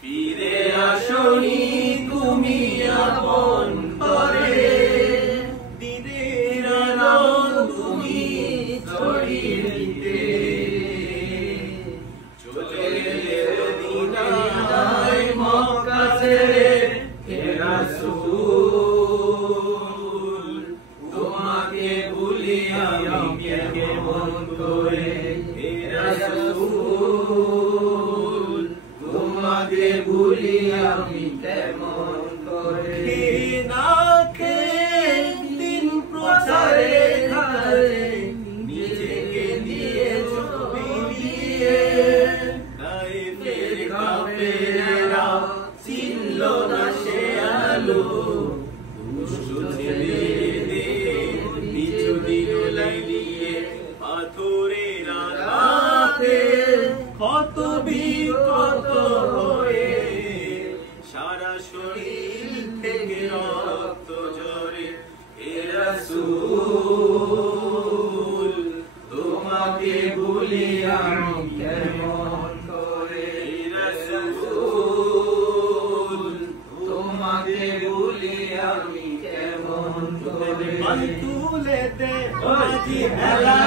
ফিরে আসনি তুমি আপন করে, দিনের আলো তুমি ছড়িয়ে দিতে, চলে গেলে মদিনায় মক্কা ছেড়ে হে রাসূল, তোমাকে ভুলি আমি কেমন করে হে রাসূল, তোমাকে ভুলি আমি কেমন করে। না খেয়ে দিন প্রচারে খারে নিজেকে দিয়েছো বিলিয়ে, তাইফের কাফেররা চিনল না সে আলো, দুষ্ট ছেলেদের নিচু দিলাই দিয়ে পাথরের আঘাতে ক্ষত বিক্ষত হয়ে সারা শরীর থেকে রক্ত ঝরে হে রাসূল, তোমাকে ভুলি আমি কেমন করে হে রাসূল, তোমাকে ভুলি আমি কেমন করে। তুলে দে আজি হেলা